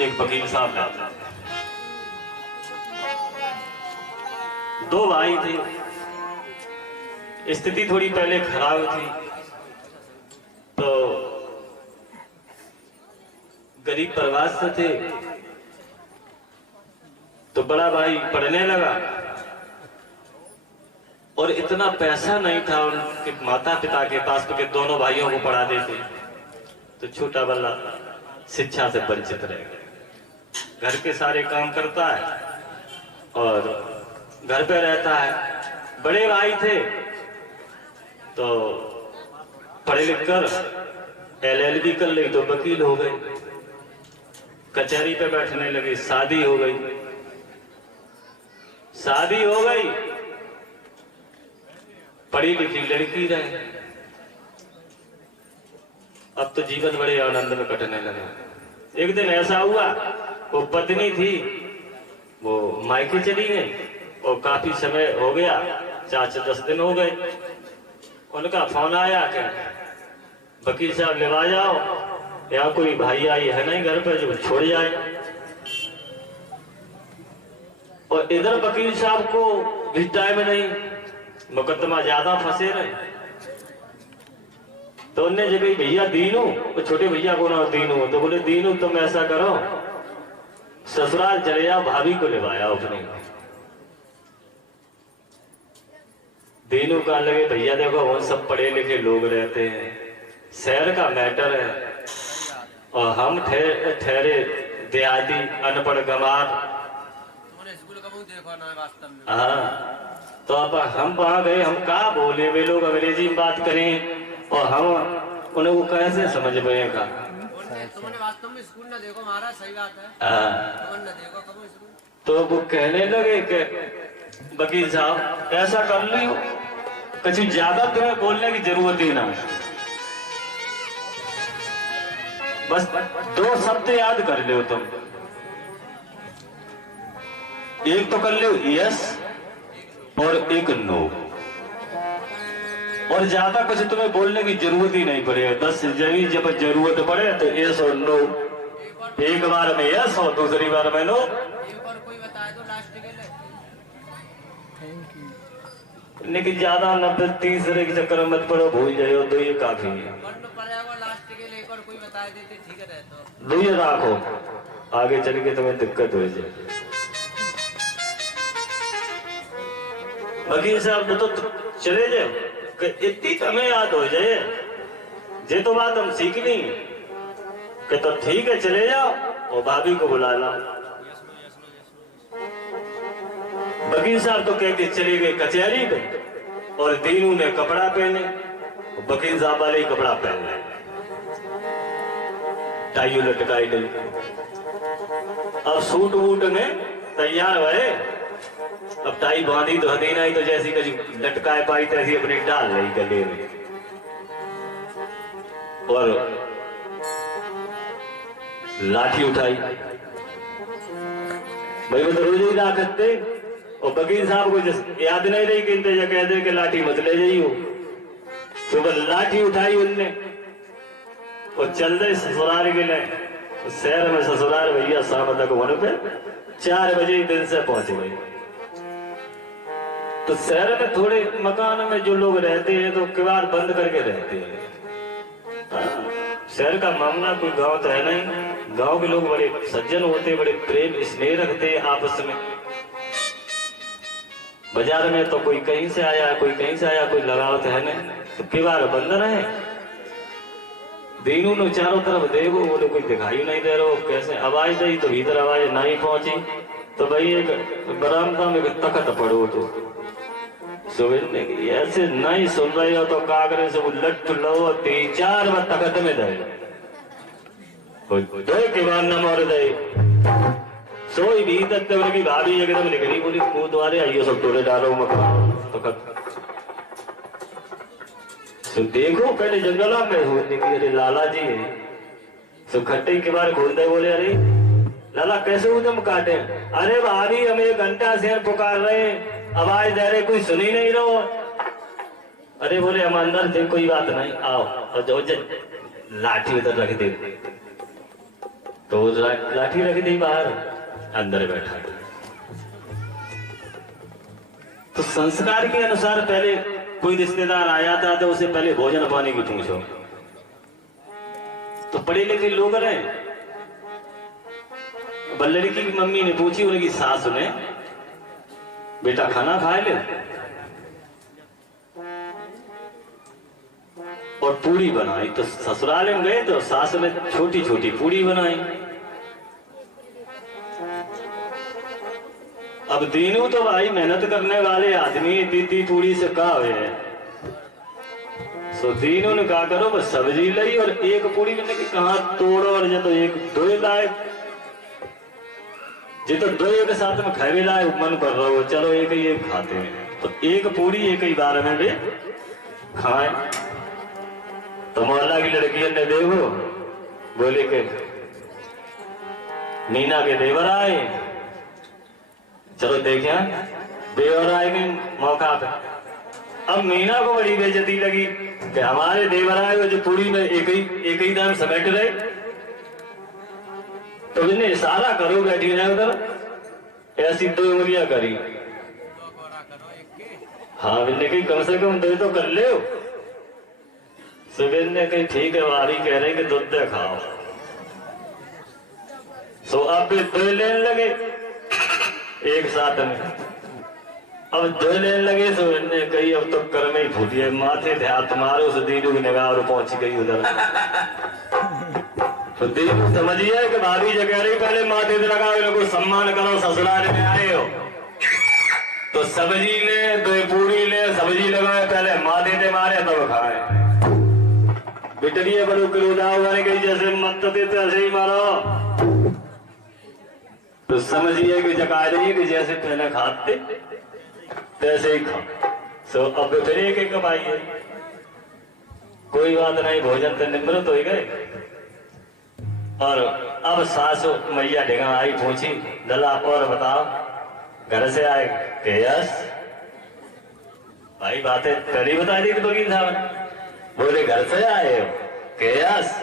एक वकील साहब रहते थे, दो भाई थे। स्थिति थोड़ी पहले खराब थी, तो गरीब परिवार से थे। तो बड़ा भाई पढ़ने लगा और इतना पैसा नहीं था उनके माता पिता के पास कि दोनों भाइयों को पढ़ा देते। तो छोटा वाला शिक्षा से वंचित रह गया। घर के सारे काम करता है और घर पे रहता है। बड़े भाई थे तो पढ़े लिख कर LLB कर ली तो वकील हो गए, कचहरी पे बैठने लगे। शादी हो गई, शादी हो गई, पढ़ी लिखी लड़की रहे। अब तो जीवन बड़े आनंद में कटने लगा। एक दिन ऐसा हुआ, वो पत्नी थी वो मायके चली गई और काफी समय हो गया, 4 से 10 दिन हो गए। उनका फोन आया कि वकील साहब लेवा जाओ, यहाँ कोई भाई आई है नहीं घर पर जो छोड़ जाए। और इधर वकील साहब को भी टाइम नहीं, मुकदमा ज्यादा फंसे रहे। तो उनने जगह भैया दीनू, तो छोटे भैया को ना दीनू, तो बोले दीनू तुम ऐसा करो ससुराल चले जाओ, भाभी को लेवाया अपने। दीनू का लगे भैया देखो वो सब पढ़े लिखे लोग रहते हैं, शहर का मैटर है और हम ठहरे देहाती अनपढ़ गंवार। हाँ, तो अब हम वहां गए, हम कहा बोले वे लोग अंग्रेजी में बात करें और हम उन्हें वो कैसे समझ पाएगा। तुमने वास्तव में स्कूल ना देखो महाराज, सही बात है। तुमने ना देखो कभी स्कूल। तो वो कहने लगे कि वकील साहब ऐसा कर लियो, कुछ ज्यादा तुम्हें बोलने की जरूरत ही ना, बस 2 शब्द याद कर लो तुम। एक तो कर लो यस और एक नो, और ज्यादा कुछ तुम्हें बोलने की जरूरत ही नहीं पड़ेगा। 10 जब जरूरत पड़े तो यस और नो, एक बार में यस और दूसरी बार में नो। एक और कोई बता दो लास्ट के लिए। Thank you. लेकिन ज्यादा 90-30 के चक्कर में मत पड़ो, भूल जाओ, तो ये काफी है। लास्ट के लिए एक और कोई बता देते ठीक है तो। दो ये राखो, आगे चल के तुम्हें दिक्कत हो जाए। वकील साहब तो चले जाओ, इतनी तुम्हें याद हो जाए जे तो बात हम सीख ली कि तो ठीक है चले जाओ और भाभी को बुला लो। वकील साहब तो कह के चले गए कचहरी पे और दीनू ने कपड़ा पहने, वकील साहब वाले ही कपड़ा पहन ले, टाई लटकाई गई। अब सूट वूट में तैयार हुए, अब टाई बांधी तो हदी नहीं, तो जैसी कभी लटकाए पाई तैसी अपनी डाल रही गले में। और लाठी उठाई, भाई वो तो रोज ही ला सकते। और वकील साहब को याद नहीं रही कि कह दे कि लाठी मत ले जाइयो, तो वो लाठी उठाई उनने और चल रहे ससुराल के लिए। शहर में ससुराल भैया शाम तक होने पे 4 बजे दिन से पहुंच गए। तो शहर में थोड़े मकान में जो लोग रहते हैं तो किवाड़ बंद करके रहते हैं। शहर का मामला कोई गांव तो है नहीं, गांव के लोग बड़े सज्जन होते, बड़े प्रेम स्नेह रखते हैं आपस में। बाजार में तो कोई कहीं से आया, कोई कहीं से आया, कोई लगाव तो है नहीं, तो किवाड़ बंद रहे। दीनू ने चारों तरफ देखो, बोले कोई दिखाई नहीं दे रहा, कैसे आवाज दी तो भीतर आवाज नहीं पहुंची। तो भाई एक बरामदा में तखत पड़ो, तो समझने की ऐसे नहीं सुन रहे हो तो कागरे से उलट लो, 3-4 बार तखत में दे दो के बाद न मोर दे सोई भी तक की भाभी एकदम निकली, बोली को द्वारे आइयो सब तोड़े डालो मकान। तो देखो पहले जंगला में होने की, अरे लाला जी है तो खट्टे के बार खोल दे। बोले अरे लाला कैसे उदम काटे, अरे भाभी हम 1 घंटा से पुकार रहे, आवाज दे रहे, कोई सुनी नहीं रहो। अरे बोले हम अंदर थे, कोई बात नहीं आओ। और जो लाठी उधर रख दे तो तो वो लाठी रख दी बाहर, अंदर बैठा। तो संस्कार के अनुसार पहले कोई रिश्तेदार आया था तो उसे पहले भोजन पानी की पूछो। तो पढ़े लिखे लोग रहे, लड़की की मम्मी ने पूछी उनकी सास ने, बेटा खाना खा ले, और पूरी बनाई। तो ससुराल में गए तो सास ने छोटी छोटी पूरी बनाई। अब दीनू तो भाई मेहनत करने वाले आदमी, दीदी पूरी से कहा हुए है। सो दीनू ने कहा करो बस सब्जी लाई और एक पूरी मैंने कहा तोड़ो, और जो तो एक दो लाए, जी तो दो के साथ में खाए लाए, मन कर रहा हो चलो एक ही एक खाते हैं। तो एक पूरी एक ही बार में भी खाए। तो मोहल्ला की लड़कियों ने देखो बोले के मीना के देवर आए, चलो देखे देवर आएंगे मौका पे। अब मीना को बड़ी बेइज्जती लगी कि हमारे देवर आए हुए जो पूरी में एक ही दाम समेट रहे। तो इन्हें इशारा करो बैठी रहे उधर, ऐसी दो उंगलियां करी। हाँ मैंने कही कम से कम दो तो कर ले। सुबह ने कही ठीक है, वारी कह रहे कि दूध खाओ। सो अब दो लेने लगे एक साथ में। अब दो लेने लगे तो इन्हें कही अब तो कर में ही फूटी, माथे थे हाथ मारो। उस दीनू की निगाह और पहुंच गई उधर। तो दीनू समझिए कि भाभी जो कह रही पहले माथे से लगाओ, इनको सम्मान करो, ससुराल में आए हो तो सब्जी ले, दो पूरी ले, सब्जी लगाए, पहले माथे से मारे तब खाए। बिटरिए बड़ो किलो जाओ गई, जैसे मत देते ऐसे ही मारो। तो समझिए कि जगा रही है कि जैसे पहले खाते तैसे ही खाओ। सो अब फिर एक एक कमाइए, कोई बात नहीं, भोजन तो निमृत हो गए। और अब सासू मैया ढेगा आई, पूछी दला और बताओ घर से आए के यस भाई, बातें पहले बता दी बगीन साहब। बोले घर से आए हो के यस,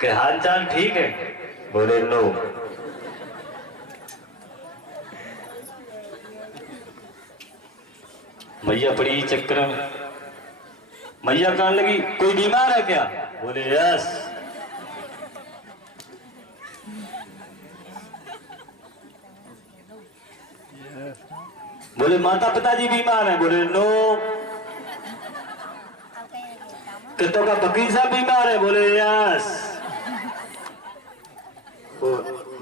के हाल चाल ठीक है? बोले नो। मैया पड़ी चक्कर में, मैया कहने लगी कोई बीमार है क्या? बोले यस। बोले माता पिताजी बीमार है? बोले नो। तो का वकील साहब बीमार है? बोले यस।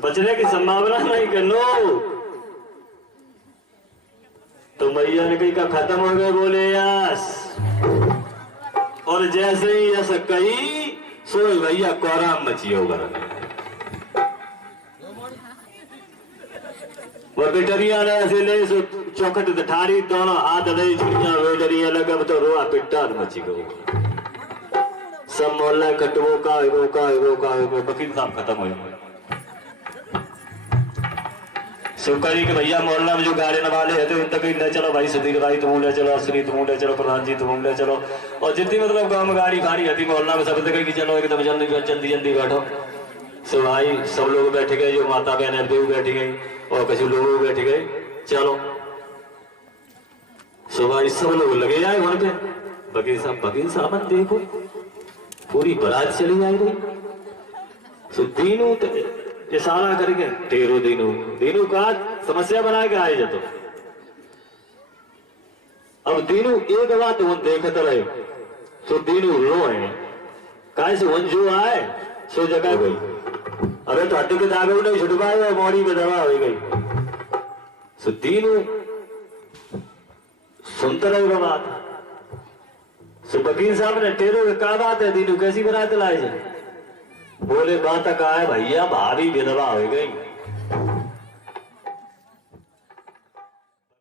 बचने की संभावना नहीं कि नो। तो मैया ने कही का खत्म हो गए? बोले यस। और जैसे ही ऐसा कही सो भैया कोराम मची होगा। वो बेटरिया ने ऐसे ले सो चौखट ठारी, दोनों हाथ दे छुड़िया, बेटरिया लगा तो रोआ पिट्टा मची गई। सब मोहल्ला कटवो का वकील साहब खत्म हो गए। सुकरी के भैया मोहल्ला में जो गाड़ी वाले है तो इन तक ले चलो भाई, सुधीर भाई तुम ले चलो, अश्विनी तुम ले चलो, प्रधान जी तुम ले चलो। और जितनी मतलब गांव में गाड़ी खाड़ी रहती मोहल्ला में सब तक चलो एकदम जल्दी बैठो। सो भाई सब लोग बैठ गए, जो माता बहन भी बैठ गई और कुछ लोग बैठ गए, चलो। सो भाई सब लोग लगे जाए वहां पे। वकील साहब देखो पूरी बारात चली जा रही। सो दीनू इशारा करके तेरो दीनू का समस्या बना के आए जातो। अब दीनू एक बात वो देखते रहे, सो दीनू रो है काय से वन जो आए सो जगह गई। अरे तो हड्डी के दागे नहीं छुटवाए, मौड़ी में दवा हो गई। सो दीनू सुनते रहे बात। सो वकील साहब ने टेरो का बात है दीनू कैसी बारात लाए जाए? बोले बात का है भैया भाभी विधवा हो गई।